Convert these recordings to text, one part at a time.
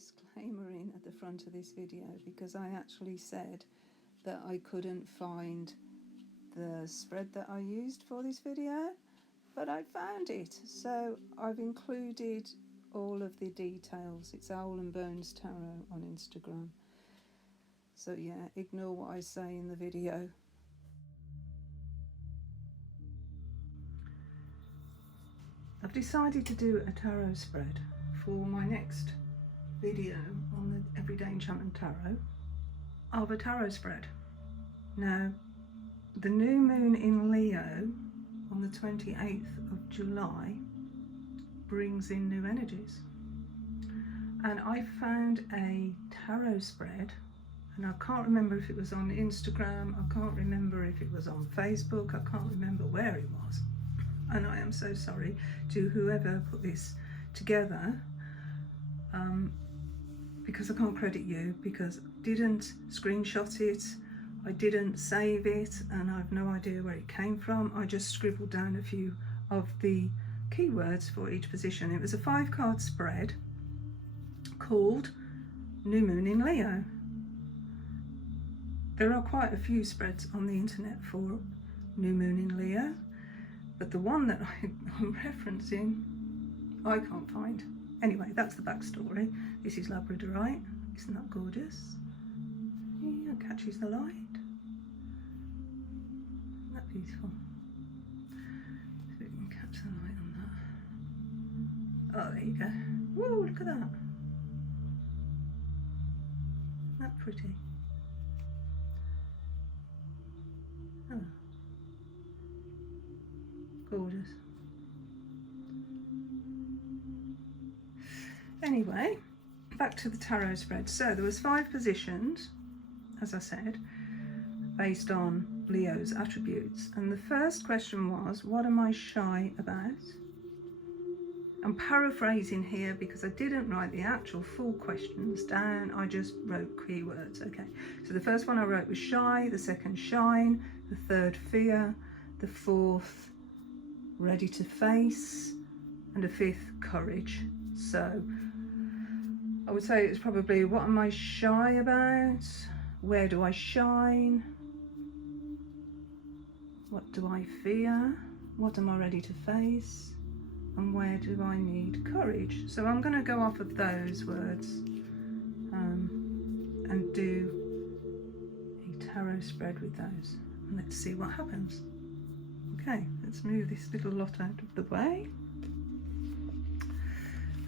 disclaimer in at the front of this video because I actually said that I couldn't find the spread that I used for this video, but I found it, so I've included all of the details. It's Owl and Bones Tarot on Instagram, so yeah, ignore what I say in the video. I've decided to do a tarot spread for my next video on the Everyday Enchantment Tarot of a tarot spread. Now, the new moon in Leo on the 28th of July brings in new energies, and I found a tarot spread, and I can't remember if it was on Instagram, I can't remember if it was on Facebook, I can't remember where it was, and I am so sorry to whoever put this together, because I can't credit you, because I didn't screenshot it, I didn't save it, and I have no idea where it came from. I just scribbled down a few of the keywords for each position. It was a 5-card spread called New Moon in Leo. There are quite a few spreads on the internet for New Moon in Leo, but the one that I'm referencing I can't find. Anyway, that's the backstory. This is Labradorite. Isn't that gorgeous? Yeah, catches the light. Isn't that beautiful? So we can catch the light on that. Oh, there you go. Whoa, look at that. Isn't that pretty? Oh. Gorgeous. Anyway, back to the tarot spread. So there was 5 positions, as I said, based on Leo's attributes. And the first question was, what am I shy about? I'm paraphrasing here because I didn't write the actual full questions down, I just wrote keywords. Okay, so the first one I wrote was shy, the second shine, the third fear, the fourth ready to face, and the 5th courage. So I would say it's probably, what am I shy about? Where do I shine? What do I fear? What am I ready to face? And where do I need courage? So I'm going to go off of those words and do a tarot spread with those. And let's see what happens. Okay, let's move this little lot out of the way.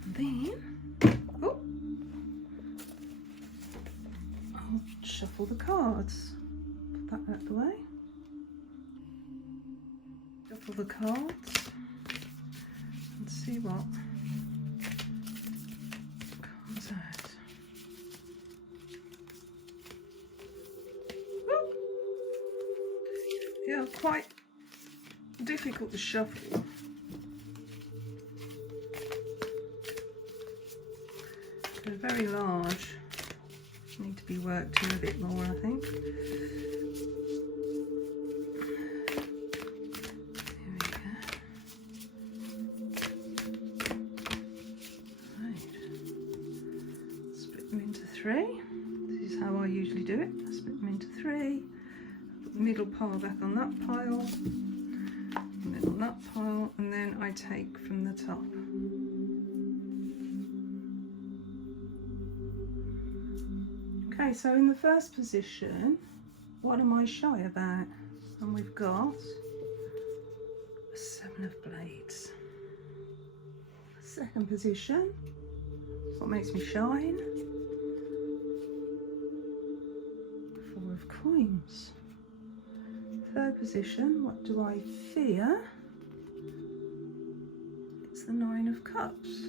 And then, oh, I'll shuffle the cards. Put that out of the way. Shuffle the cards and see what comes out. Woo! Yeah, quite difficult to shuffle. They're very large, need to be worked in a bit more, I think. Here we go. Right. Split them into 3. This is how I usually do it. I split them into 3. Put the middle pile back on that pile, and then on that pile, and then I take from the top. Okay, so in the first position, what am I shy about? And we've got a 7 of Blades. Second position, what makes me shine? 4 of Coins. Third position, what do I fear? It's the 9 of Cups.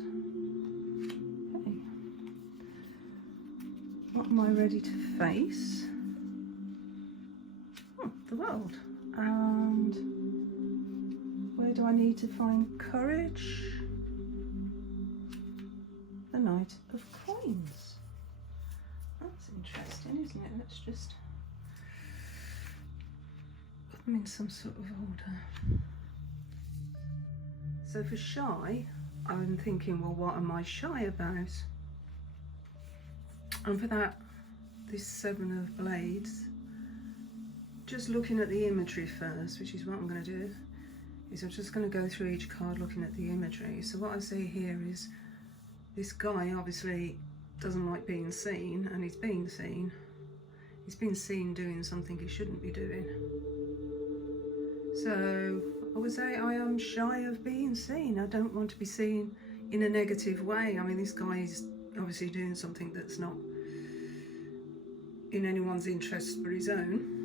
Okay. What am I ready to face? Oh, the World. And where do I need to find courage? The Knight of Coins. That's interesting, isn't it? Let's just put them in some sort of order. So for shy, I'm thinking, well, what am I shy about? And for that, this 7 of Blades, just looking at the imagery first, which is what I'm going to do, is I'm just going to go through each card looking at the imagery. So what I see here is this guy obviously doesn't like being seen, and he's being seen. He's been seen doing something he shouldn't be doing. So I would say I am shy of being seen. I don't want to be seen in a negative way. I mean, this guy is obviously doing something that's not in anyone's interest but his own.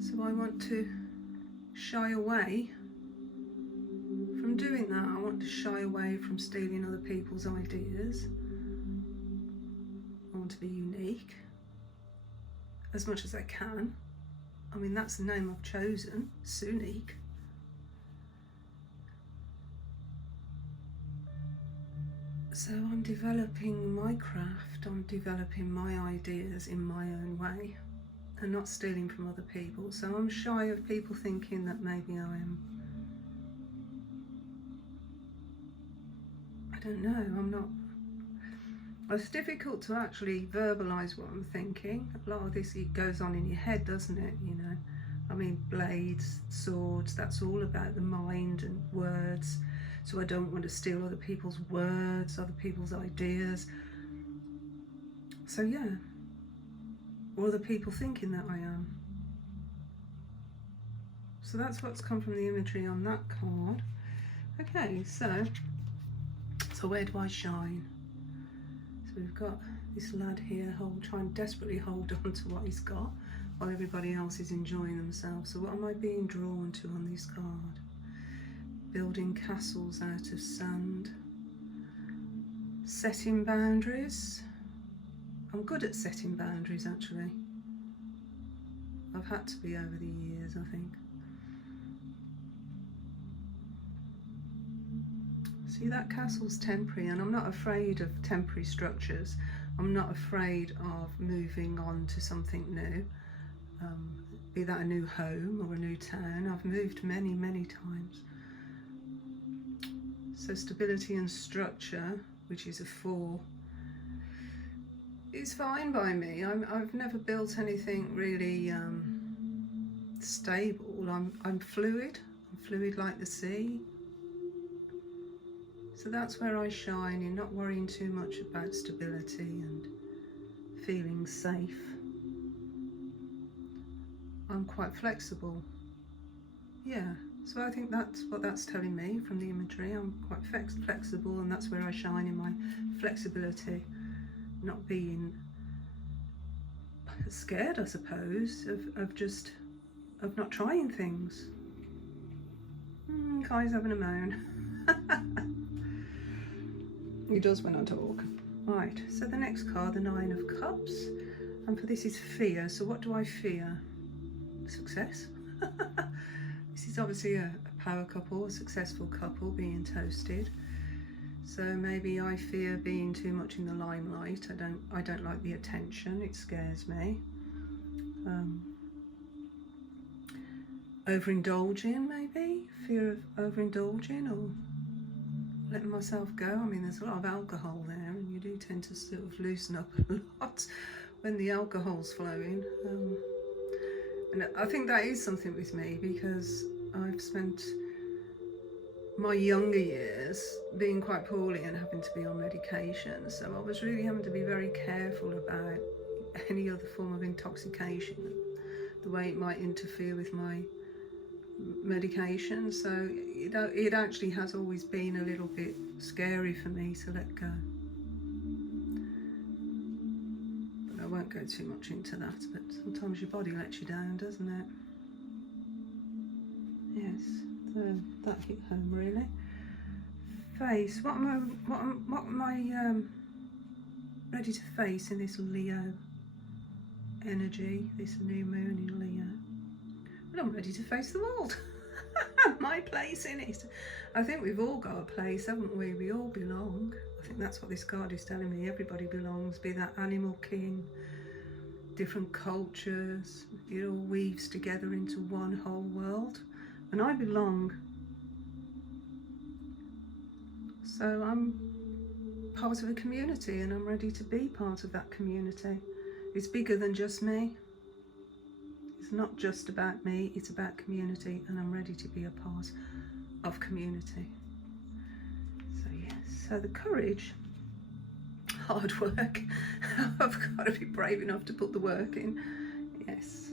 So I want to shy away from doing that. I want to shy away from stealing other people's ideas. I want to be unique as much as I can. I mean, that's the name I've chosen, Sunique. So I'm developing my craft, I'm developing my ideas in my own way and not stealing from other people. So I'm shy of people thinking that maybe I am, I don't know, I'm not. It's difficult to actually verbalise what I'm thinking. A lot of this, it goes on in your head, doesn't it? You know, I mean, blades, swords, that's all about the mind and words. So I don't want to steal other people's words, other people's ideas. So yeah, or other people thinking that I am. So that's what's come from the imagery on that card. Okay, so where do I shine? So we've got this lad here trying desperately hold on to what he's got while everybody else is enjoying themselves. So what am I being drawn to on this card? Building castles out of sand. Setting boundaries. I'm good at setting boundaries, actually. I've had to be over the years, I think. See, that castle's temporary, and I'm not afraid of temporary structures. I'm not afraid of moving on to something new, be that a new home or a new town. I've moved many, many times. So stability and structure, which is a 4, is fine by me. I've never built anything really stable. I'm fluid. I'm fluid like the sea. So that's where I shine, in not worrying too much about stability and feeling safe. I'm quite flexible. Yeah, so I think that's what that's telling me from the imagery. I'm quite flexible, and that's where I shine, in my flexibility, not being scared, I suppose, of not trying things. Kai's having a moan. He does when I talk. Right, so the next card, the 9 of Cups, and for this is fear. So what do I fear? Success. This is obviously a power couple, a successful couple being toasted. So maybe I fear being too much in the limelight. I don't like the attention. It scares me. Overindulging, maybe. Fear of overindulging or letting myself go. I mean, there's a lot of alcohol there, and you do tend to sort of loosen up a lot when the alcohol's flowing. And I think that is something with me, because I've spent my younger years being quite poorly and having to be on medication. So I was really having to be very careful about any other form of intoxication, the way it might interfere with my medication. So it actually has always been a little bit scary for me to let go. But I won't go too much into that, but sometimes your body lets you down, doesn't it? Yes, so that hit home really. Face, what am I ready to face in this Leo energy, this new moon in Leo? Well, I'm ready to face the world. My place in it. I think we've all got a place, haven't we? We all belong. I think that's what this card is telling me. Everybody belongs, be that animal king, different cultures. It all weaves together into one whole world. And I belong. So So I'm part of a community and I'm ready to be part of that community. It's bigger than just me. It's not just about me, it's about community, and I'm ready to be a part of community. So yes, so the courage, hard work. I've got to be brave enough to put the work in. Yes.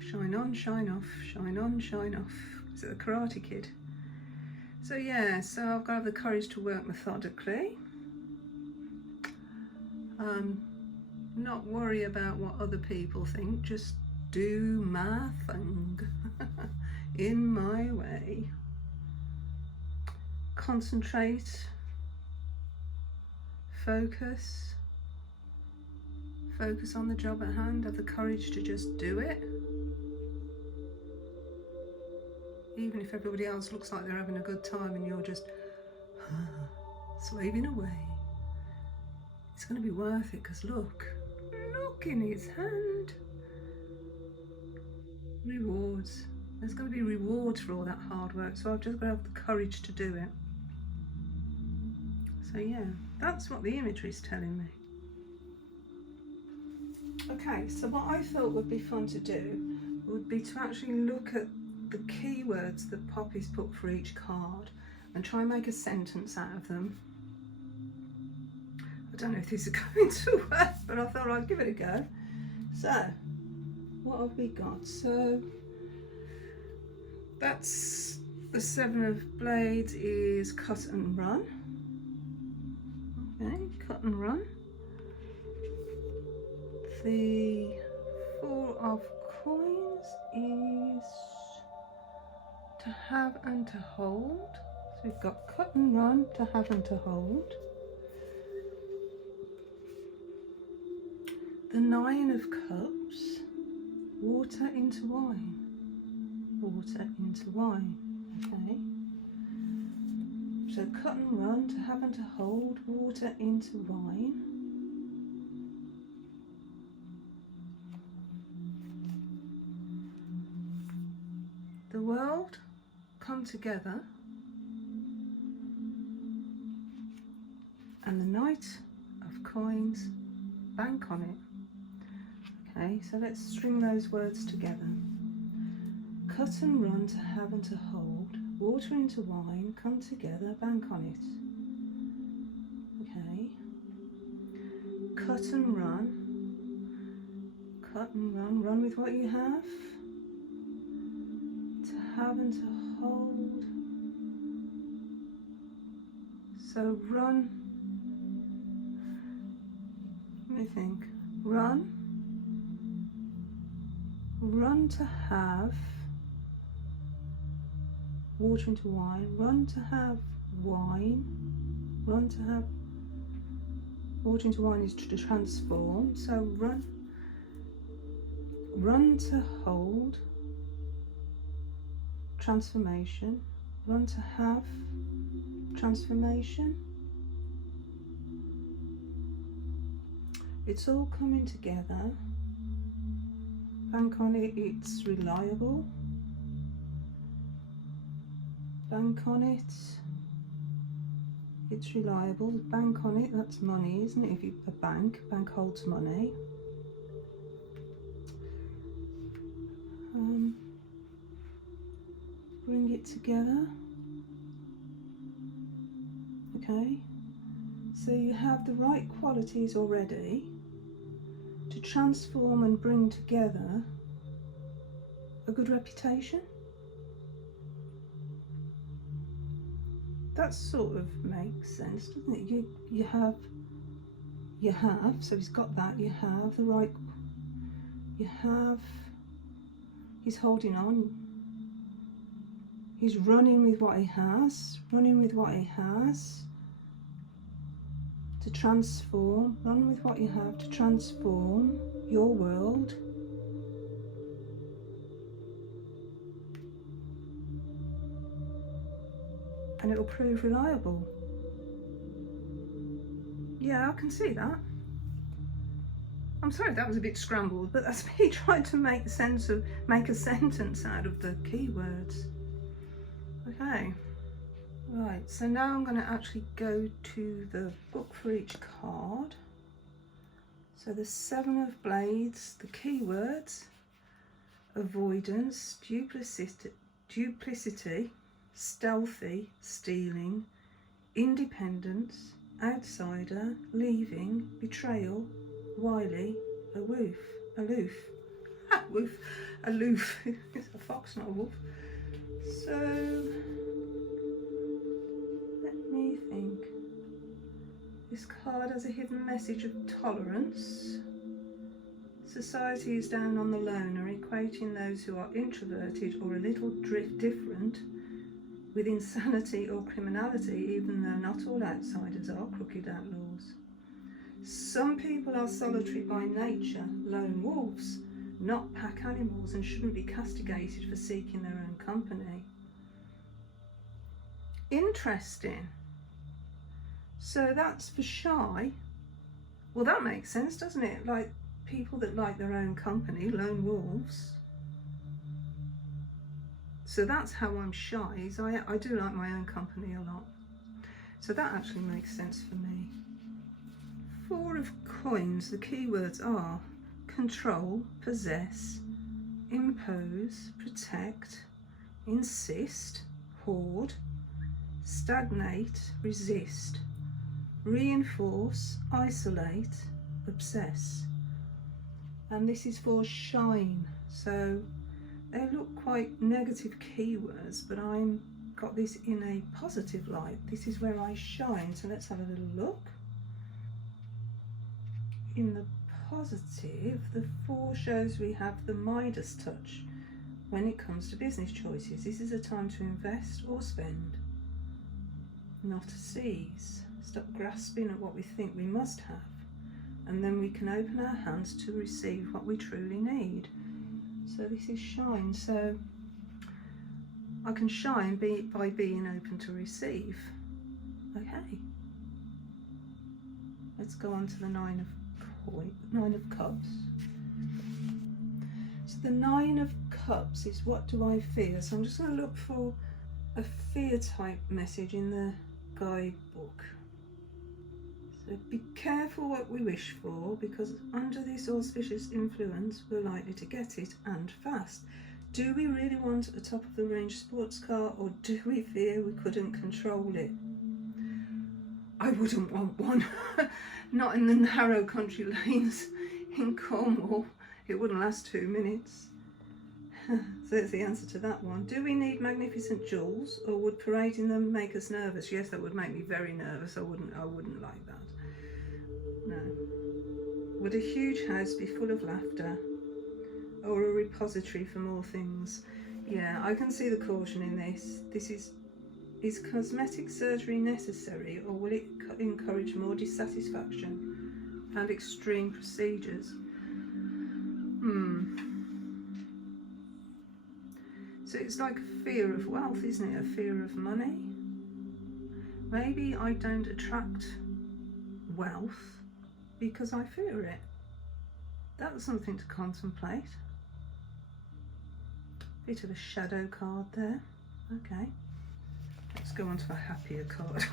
Shine on, shine off, shine on, shine off. Is it the Karate Kid? So yeah, so I've got to have the courage to work methodically. Not worry about what other people think, just do my thing in my way. Concentrate, focus on the job at hand, have the courage to just do it. Even if everybody else looks like they're having a good time and you're just slaving away. It's going to be worth it, because look in his hand. Rewards. There's going to be rewards for all that hard work, so I've just got to have the courage to do it. So yeah, that's what the imagery is telling me. Okay, so what I thought would be fun to do would be to actually look at the keywords that Poppy's put for each card and try and make a sentence out of them. I don't know if this is going to work, but I thought I'd give it a go. So, what have we got? So, that's the Seven of Blades is cut and run. Okay, cut and run. The Four of Coins is to have and to hold. So we've got cut and run, to have and to hold. The Nine of Cups, water into wine. Water into wine, okay. So cut and run, to have and to hold, water into wine. The world, come together. And the Knight of Coins, bank on it. Okay, so let's string those words together. Cut and run, to have and to hold, water into wine, come together, bank on it. Okay. Cut and run, run with what you have. To have and to hold. So run, let me think, run to have, water into wine, run to have wine, run to have, water into wine is to transform, so run to hold, transformation, run to have, transformation. It's all coming together. Bank on it, it's reliable. Bank on it, it's reliable. Bank on it, that's money, isn't it? If you a bank holds money. Bring it together. Okay, so you have the right qualities already to transform and bring together a good reputation. That sort of makes sense, doesn't it? You have, so he's got that, you have the right, he's holding on, he's running with what he has, to transform, run with what you have to transform your world. And it'll prove reliable. Yeah, I can see that. I'm sorry that was a bit scrambled, but that's me trying to make a sentence out of the keywords. Okay. Right, so now I'm going to actually go to the book for each card. So the Seven of Blades, the keywords: avoidance, duplicity, stealthy, stealing, independence, outsider, leaving, betrayal, wily, aloof, aloof. It's a fox, not a wolf. So let me think. This card has a hidden message of tolerance. Society is down on the loner, equating those who are introverted or a little different with insanity or criminality, even though not all outsiders are crooked outlaws. Some people are solitary by nature, lone wolves, not pack animals, and shouldn't be castigated for seeking their own company. Interesting. So that's for shy. Well, that makes sense, doesn't it? Like people that like their own company, lone wolves. So that's how I'm shy, is I do like my own company a lot. So that actually makes sense for me. Four of Coins, the keywords are control, possess, impose, protect, insist, hoard, stagnate, resist, reinforce, isolate, obsess. And this is for shine. So they look quite negative keywords, but I'm got this in a positive light. This is where I shine. So let's have a little look. In the positive, the 4 shows we have the Midas touch when it comes to business choices. This is a time to invest or spend, not to seize. Stop grasping at what we think we must have, and then we can open our hands to receive what we truly need. So this is shine. So I can shine by being open to receive. Okay. Let's go on to the Nine of Cups. So the Nine of Cups is, what do I fear? So I'm just going to look for a fear type message in the guidebook. So be careful what we wish for, because under this auspicious influence we're likely to get it, and fast. Do we really want a top of the range sports car, or do we fear we couldn't control it? I wouldn't want one. Not in the narrow country lanes in Cornwall. It wouldn't last 2 minutes. So there's the answer to that one. Do we need magnificent jewels, or would parading them make us nervous? Yes, that would make me very nervous. I wouldn't like that. No. Would a huge house be full of laughter, or a repository for more things? Yeah, I can see the caution in this. Is cosmetic surgery necessary, or will it encourage more dissatisfaction and extreme procedures? So it's like a fear of wealth, isn't it? A fear of money. Maybe I don't attract wealth because I fear it. That's something to contemplate. Bit of a shadow card there. Okay. Let's go on to a happier card.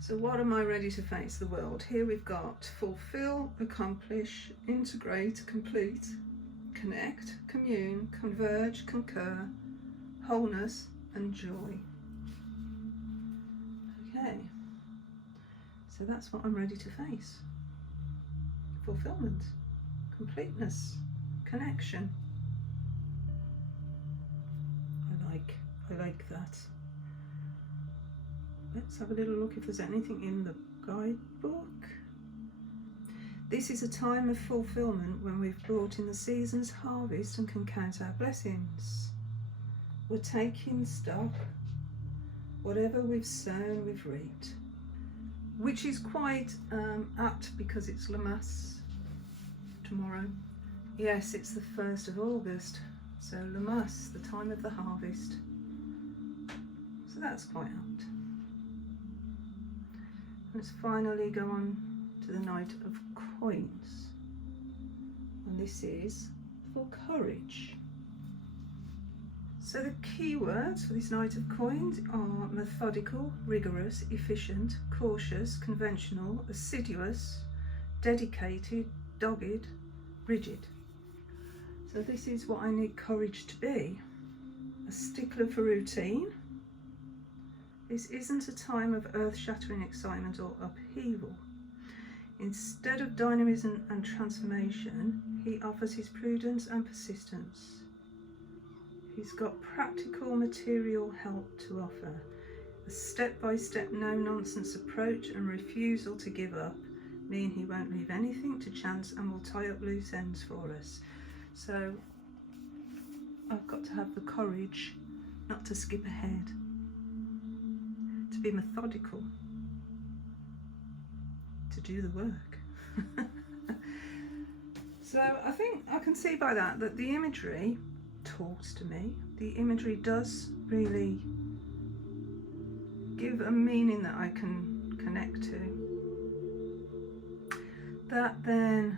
So what am I ready to face the world? Here we've got fulfill, accomplish, integrate, complete, connect, commune, converge, concur, wholeness, and joy. Okay, so that's what I'm ready to face. Fulfillment, completeness, connection. I like that. Let's have a little look if there's anything in the guidebook. This is a time of fulfillment when we've brought in the season's harvest and can count our blessings. We're taking stock. Whatever we've sown, we've reaped. Which is quite apt because it's Lammas tomorrow. Yes, it's the 1st of August. So Lammas, the time of the harvest. So that's quite apt. Let's finally go on to the Knight of Coins. And this is for courage. So the keywords for this Knight of Coins are methodical, rigorous, efficient, cautious, conventional, assiduous, dedicated, dogged, rigid. So this is what I need courage to be. A stickler for routine. This isn't a time of earth-shattering excitement or upheaval. Instead of dynamism and transformation, he offers his prudence and persistence. He's got practical material help to offer. A step-by-step, no-nonsense approach and refusal to give up mean he won't leave anything to chance and will tie up loose ends for us. So I've got to have the courage not to skip ahead, to be methodical, to do the work. So I think I can see by that the imagery talks to me. The imagery does really give a meaning that I can connect to. That then,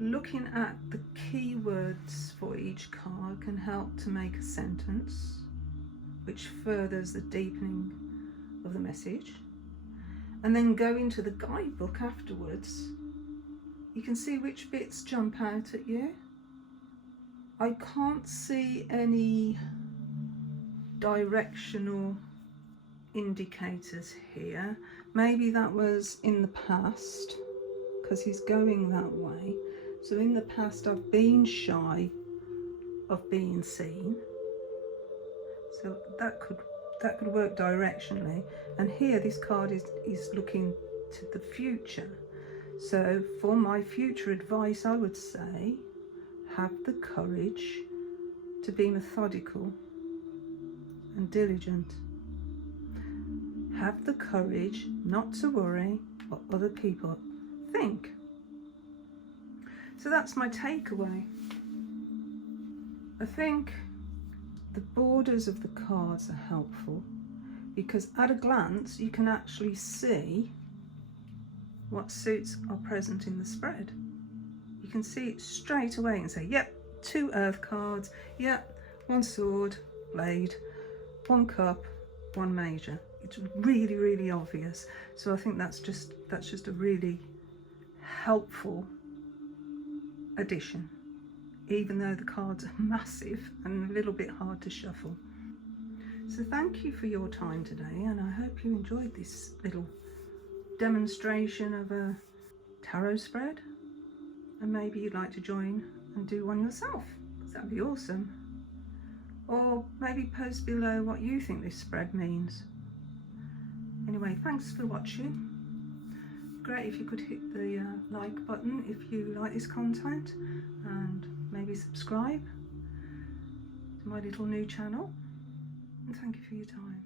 looking at the keywords for each card can help to make a sentence which furthers the deepening of the message. And then go into the guidebook afterwards. You can see which bits jump out at you. I can't see any directional indicators here. Maybe that was in the past because he's going that way. So in the past I've been shy of being seen. So that could work directionally. And here this card is looking to the future. So for my future advice, I would say, have the courage to be methodical and diligent. Have the courage not to worry what other people think. So that's my takeaway. I think the borders of the cards are helpful because at a glance you can actually see what suits are present in the spread. You can see it straight away and say, yep, 2 earth cards, yep, 1 sword, blade, 1 cup, 1 major. It's really, really obvious. So I think that's just a really helpful addition, even though the cards are massive and a little bit hard to shuffle. So thank you for your time today, and I hope you enjoyed this little demonstration of a tarot spread, and maybe you'd like to join and do one yourself, because that'd be awesome. Or maybe post below what you think this spread means. Anyway, thanks for watching. Great if you could hit the like button if you like this content, and maybe subscribe to my little new channel, and thank you for your time.